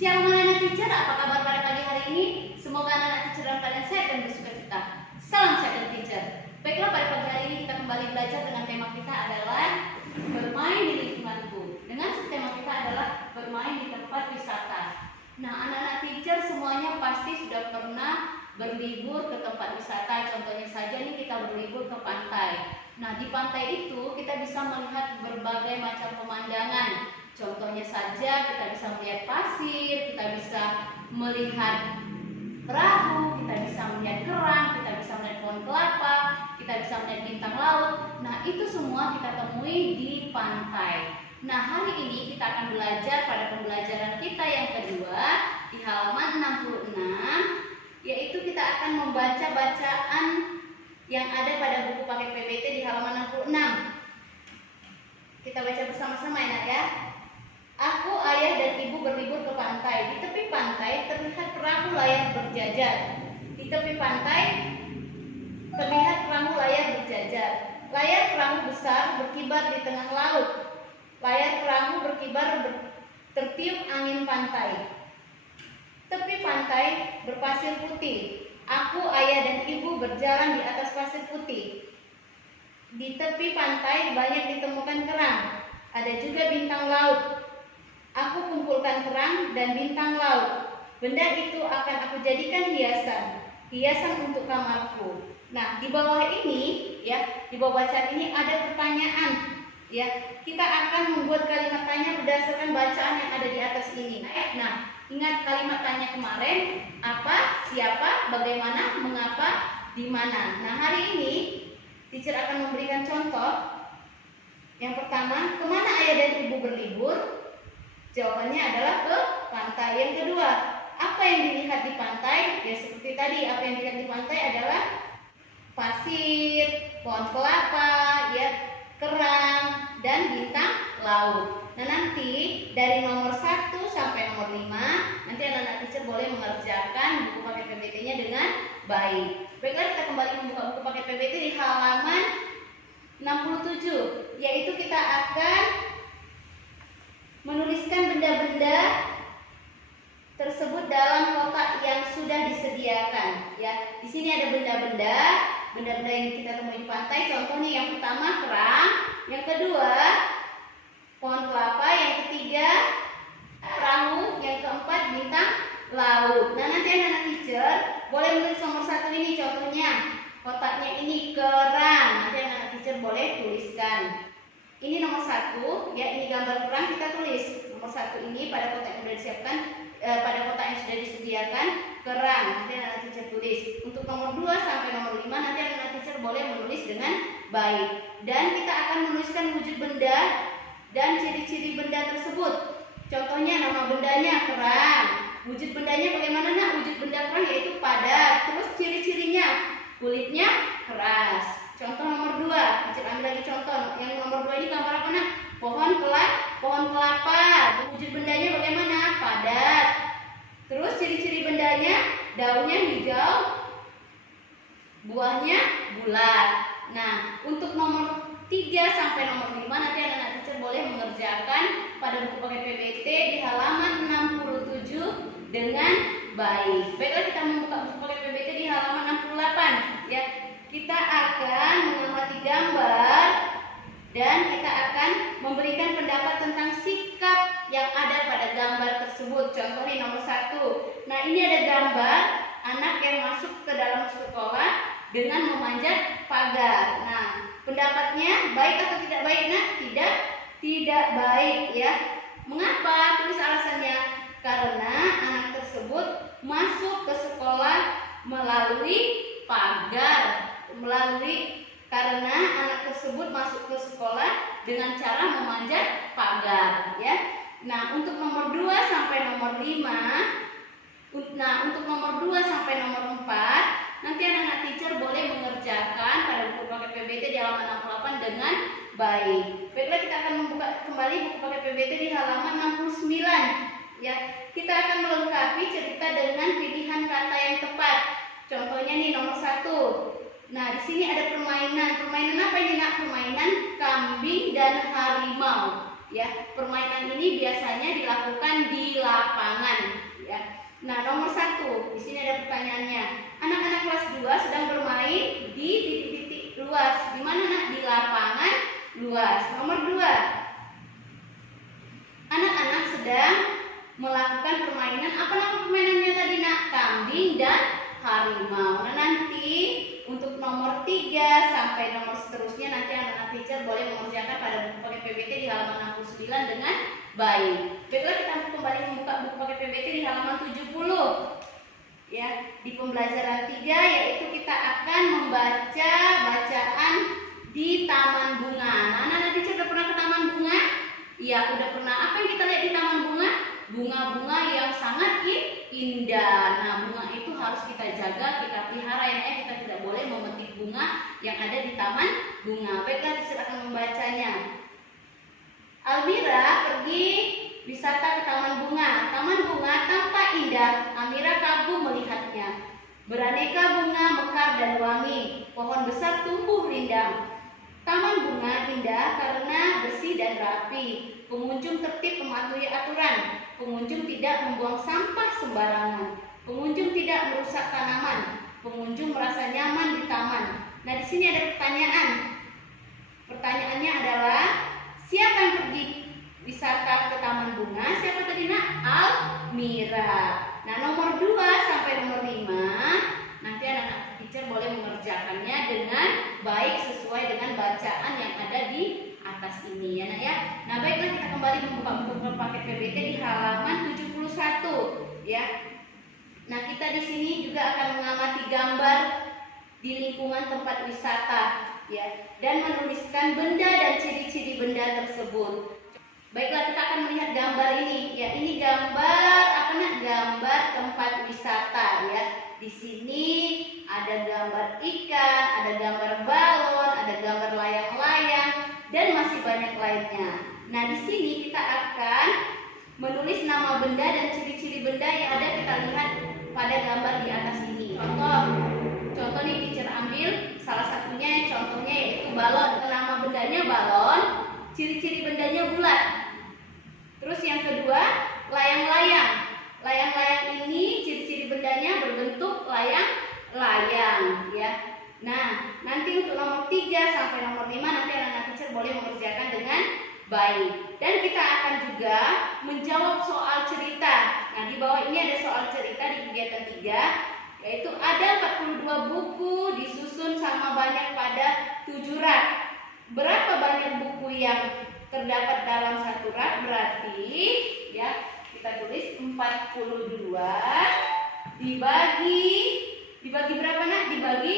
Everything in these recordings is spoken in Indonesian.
Shalom anak-anak teacher, apa kabar pada pagi hari ini? Semoga anak-anak teacher dalam keadaan sehat dan bersuka cita. Salam sehat dan teacher. Baiklah, pada pagi hari ini kita kembali belajar dengan tema kita adalah bermain di lingkunganku. Dengan subtema kita adalah bermain di tempat wisata. Nah, anak-anak teacher semuanya pasti sudah pernah berlibur ke tempat wisata. Contohnya saja nih kita berlibur ke pantai. Nah, di pantai itu kita bisa melihat berbagai macam pemandangan. Contohnya saja kita bisa melihat pasir, kita bisa melihat perahu, kita bisa melihat kerang, kita bisa melihat pohon kelapa, kita bisa melihat bintang laut. Nah, itu semua kita temui di pantai. Nah, hari ini kita akan belajar pada pembelajaran kita yang kedua di halaman 66, yaitu kita akan membaca bacaan yang ada pada buku paket PBT di halaman 66. Kita baca bersama-sama ya, ya. Aku, ayah, dan ibu berlibur ke pantai. Di tepi pantai terlihat perahu layar berjajar. Di tepi pantai terlihat perahu layar berjajar. Layar perahu besar berkibar di tengah laut. Layar perahu berkibar tertiup angin pantai. Tepi pantai berpasir putih. Aku, ayah, dan ibu berjalan di atas pasir putih. Di tepi pantai banyak ditemukan kerang. Ada juga bintang laut. Aku kumpulkan kerang dan bintang laut. Benda itu akan aku jadikan hiasan untuk kamarku. Nah, di bawah ini ya, di bawah bacaan ini ada pertanyaan. Ya, kita akan membuat kalimat tanya berdasarkan bacaan yang ada di atas ini. Nah, ingat kalimat tanya kemarin, apa, siapa, bagaimana, mengapa, di mana. Nah, hari ini teacher akan memberikan contoh. Yang pertama, kemana ayah dan ibu berlibur? Jawabannya adalah ke pantai. Yang kedua, apa yang dilihat di pantai? Ya seperti tadi, apa yang dilihat di pantai adalah pasir, pohon kelapa, ya, kerang, dan bintang laut. Nah, nanti dari nomor 1 sampai nomor 5, nanti anak-anak teacher boleh mengerjakan buku paket PBT-nya dengan baik. Baiklah, kita kembali membuka buku paket PBT di halaman 67, yaitu kita akan menuliskan benda-benda tersebut dalam kotak yang sudah disediakan. Ya, di sini ada benda-benda yang kita temui di pantai. Contohnya yang pertama kerang, yang kedua pohon kelapa, yang ketiga perahu, yang keempat bintang laut. Nah, nanti anak-anak teacher boleh menulis nomor 1 ini. Contohnya kotaknya ini kerang. Nanti anak-anak teacher boleh tuliskan. Ini nomor 1, ya, ini gambar kerang, kita tulis nomor 1 ini pada kotak yang sudah disiapkan, pada kotak yang sudah disediakan kerang. Nanti anak teacher tulis. Untuk nomor 2 sampai nomor 5 nanti anak teacher boleh menulis dengan baik. Dan kita akan menuliskan wujud benda dan ciri-ciri benda tersebut. Contohnya nama bendanya kerang. Wujud bendanya bagaimana, nak? Wujud benda kerang yaitu padat. Terus ciri-cirinya, kulitnya keras. Contoh nomor 2, kita ambil lagi contoh. Yang nomor 2 ini gambar apa, nak? Pohon kelapa. Wujud bendanya bagaimana? Padat. Terus ciri-ciri bendanya, daunnya hijau, buahnya bulat. Nah, untuk nomor 3 sampai nomor 5 nanti anak-anak teacher boleh mengerjakan pada buku paket PBT di halaman 67 dengan baik. Baiklah, kita membuka buku paket PBT di halaman 68, ya. Kita akan mengamati gambar dan kita akan memberikan pendapat tentang sikap yang ada pada gambar tersebut. Contohnya nomor 1. Nah, ini ada gambar anak yang masuk ke dalam sekolah dengan memanjat pagar. Nah, pendapatnya baik atau tidak baik, nak? Tidak baik, ya. Mengapa? Tulis alasannya. Karena anak tersebut masuk ke sekolah melalui pagar. Karena anak tersebut masuk ke sekolah dengan cara memanjat pagar, ya. Nah, untuk nomor 2 sampai nomor 5, untuk nomor 2 sampai nomor 4 nanti anak-anak teacher boleh mengerjakan pada buku paket PBT di halaman 68 dengan baik. Baiklah, kita akan membuka kembali buku paket PBT di halaman 69, ya. Kita akan melengkapi cerita dengan pilihan kata yang tepat. Contohnya nih nomor 1. Nah, di sini ada permainan. Permainan apa ini, nak? Permainan kambing dan harimau. Ya, permainan ini biasanya dilakukan di lapangan. Ya. Nah, nomor 1, di sini ada pertanyaannya. Anak-anak kelas 2 sedang bermain di titik-titik luas. Di mana, Nak? Di lapangan luas. Nomor 2, anak-anak sedang melakukan permainan. Apa nama permainannya tadi, Nak? Kambing dan harimau. Nah, nanti untuk nomor 3 sampai nomor seterusnya nanti anak-anak teacher boleh mengerjakan pada buku paket PBT di halaman 69 dengan baik. Baiklah, kita kembali membuka buku paket PBT di halaman 70. Ya, di pembelajaran 3 yaitu kita akan membaca bacaan di taman bunga. Nah, anak-anak teacher udah pernah ke taman bunga? Iya, udah pernah. Apa yang kita lihat di taman bunga? Bunga-bunga yang sangat indah. Nah, bunga itu harus kita jaga, kita pelihara ya. Kita tidak boleh memetik bunga yang ada di taman bunga. Baiklah, teacher akan membacanya. Almira pergi wisata ke taman bunga. Taman bunga tampak indah. Almira kagum melihatnya. Beraneka bunga mekar dan wangi. Pohon besar tumbuh rindang. Taman bunga indah karena bersih dan rapi. Pengunjung tertib mematuhi aturan. Pengunjung tidak membuang sampah sembarangan. Pengunjung tidak merusak tanaman. Pengunjung merasa nyaman di taman. Nah, di sini ada pertanyaan. Pertanyaannya adalah, siapa yang pergi wisata ke taman bunga? Siapa tadi, Nak? Almira. Nah, nomor 2 sampai nomor 5 nanti anak-anak teacher boleh mengerjakannya dengan baik sesuai dengan bacaan yang ada di atas ini ya, Nak ya. Nah, baiklah, kita kembali membuka buku paket PBT di halaman 71 ya. Nah, kita di sini juga akan mengamati gambar di lingkungan tempat wisata ya, dan menuliskan benda dan ciri-ciri benda tersebut. Baiklah, kita akan melihat gambar ini ya. Ini gambar apa, Nak? Gambar tempat wisata ya. Di sini ada gambar ikan, ada gambar balon, ada gambar layang-layang dan masih banyak lainnya. Nah, di sini kita akan menulis nama benda dan ciri-ciri benda yang ada kita lihat pada gambar di atas ini. Contoh nih, teacher ambil salah satunya, contohnya yaitu balon. Nama bendanya balon, ciri-ciri bendanya bulat. Terus yang kedua, layang-layang. Layang-layang ini ciri-ciri bendanya berbentuk layang-layang ya. Nah, nanti untuk nomor 3 sampai nomor 5 nanti anak-anak teacher boleh mengerjakan dengan baik. Dan kita akan juga menjawab soal cerita. Nah, di bawah ini ada soal cerita di kegiatan 3, yaitu ada 42 buku disusun sama banyak pada 7 rak. Berapa banyak buku yang terdapat dalam satu rak? Berarti ya, kita tulis 42 dibagi berapa, Nak? Dibagi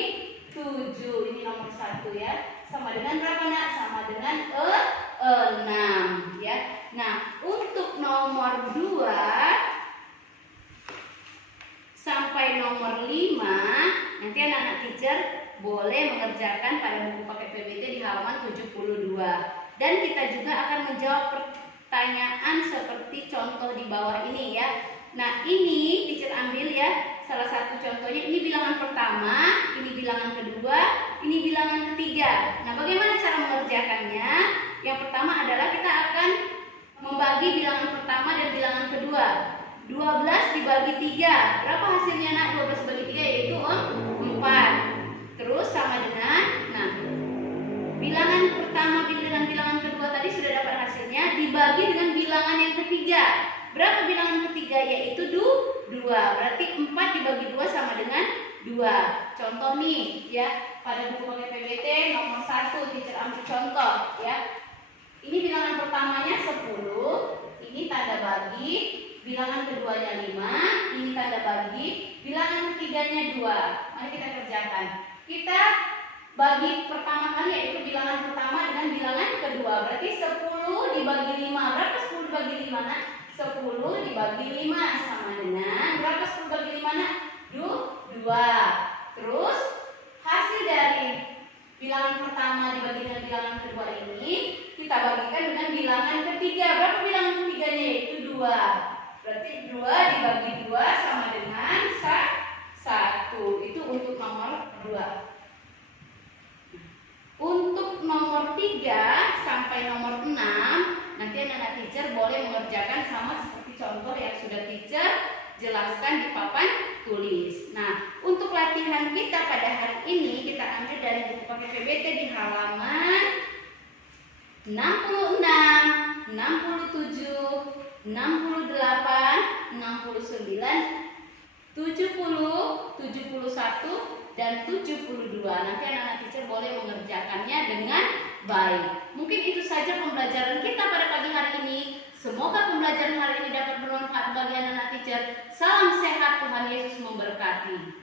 7. Ini nomor 1 ya. Sama dengan berapa, Nak? Sama dengan 6 ya. Nah, untuk nomor 2 sampai nomor 5 nanti anak-anak teacher boleh mengerjakan pada buku paket PBT di halaman 72. Dan kita juga akan menjawab pertanyaan seperti contoh di bawah ini ya. Nah, ini teacher ambil ya salah satu contohnya. Ini bilangan pertama, ini bilangan kedua, ini bilangan ketiga. Nah, bagaimana cara mengerjakannya? Yang pertama adalah kita akan membagi bilangan pertama dan bilangan kedua. 12 dibagi 3. Berapa hasilnya, Nak? 12 bagi 3 yaitu 4. Terus sama dengan, nah, bilangan pertama dan bilangan kedua tadi sudah dapat hasilnya, dibagi dengan bilangan yang ketiga. Berapa bilangan ketiga? Yaitu 2. Berarti 4 dibagi 2 sama dengan 2. Contoh nih ya, pada buku paket PBT nomor 1 teacher ambil contoh ya. Ini bilangan pertamanya 10, ini tanda bagi. Bilangan keduanya 5, ini tanda bagi. Bilangan ketiganya 2. Mari kita kerjakan. Kita bagi pertama kali yaitu bilangan pertama dengan bilangan kedua. Berarti 10 dibagi 5. Berapa 10 dibagi 5, Nak? 10 dibagi 5 sama dengan berapa 10 bagi 5, Nak? 2. Terus hasil dari bilangan pertama dibagi dengan bilangan kedua ini kita bagikan dengan bilangan ketiga. Berapa bilangan ketiganya? Yaitu 2. Berarti 2 dibagi 2 sama dengan 1. Itu untuk nomor 2. Untuk nomor 3 sampai nomor 6 nanti teacher boleh mengerjakan sama seperti contoh yang sudah teacher jelaskan di papan tulis. Nah, untuk latihan kita pada hari ini kita ambil dari buku pakai PBT di halaman 66, 67, 68, 69, 70, 71, dan 72. Nanti anak-anak teacher boleh mengerjakannya dengan baik. Mungkin itu saja pembelajaran kita pada pagi hari ini. Semoga pembelajaran hari ini dapat bermanfaat bagi anak-anak teacher. Salam sehat, Tuhan Yesus memberkati.